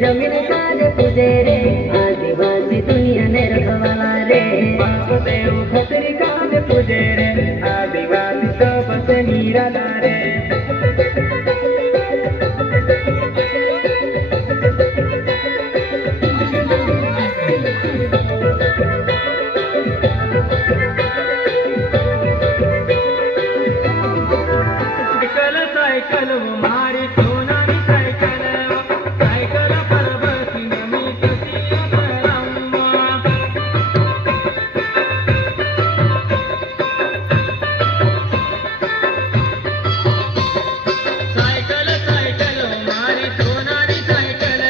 जमीन काले पूजे रे आदिवासी दुनिया ने रखवाला रे देव खतरी काले पूजे रे आदिवासी सबसे निराला रे साइकिल मारी सोनारी साइकिल साइकिल पर बसी नमी कसिया परम्मा साइकिल साइकिल मारी सोनारी साइकिल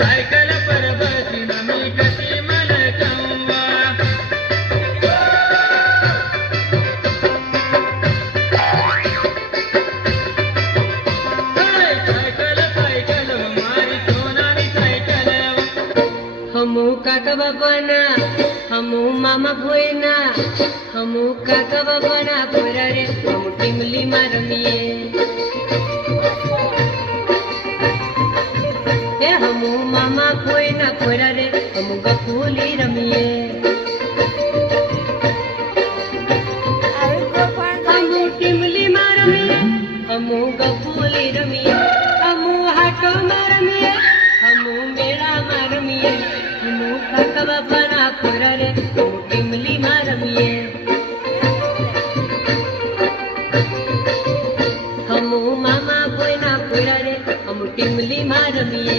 साइकिल पर बसी नमी कसी मन चम्मा हमू काका बाबाना हमू मामा भोयना हमू काका बाबाना पोरा रे हम टिमली मारमिए ए हमू मामा भोयना पोरा रे हम गफूली रमिए हमू टिमली मारमिए हमू गफूली रमिए हमू हाटो मारमिए हमू मेला मारमिए हमू काका बाबाना पोरा रे हम टिमली मारमिए हमू मामा भोयना पोरा रे हम टिमली मारमिए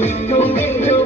मिठू मिठू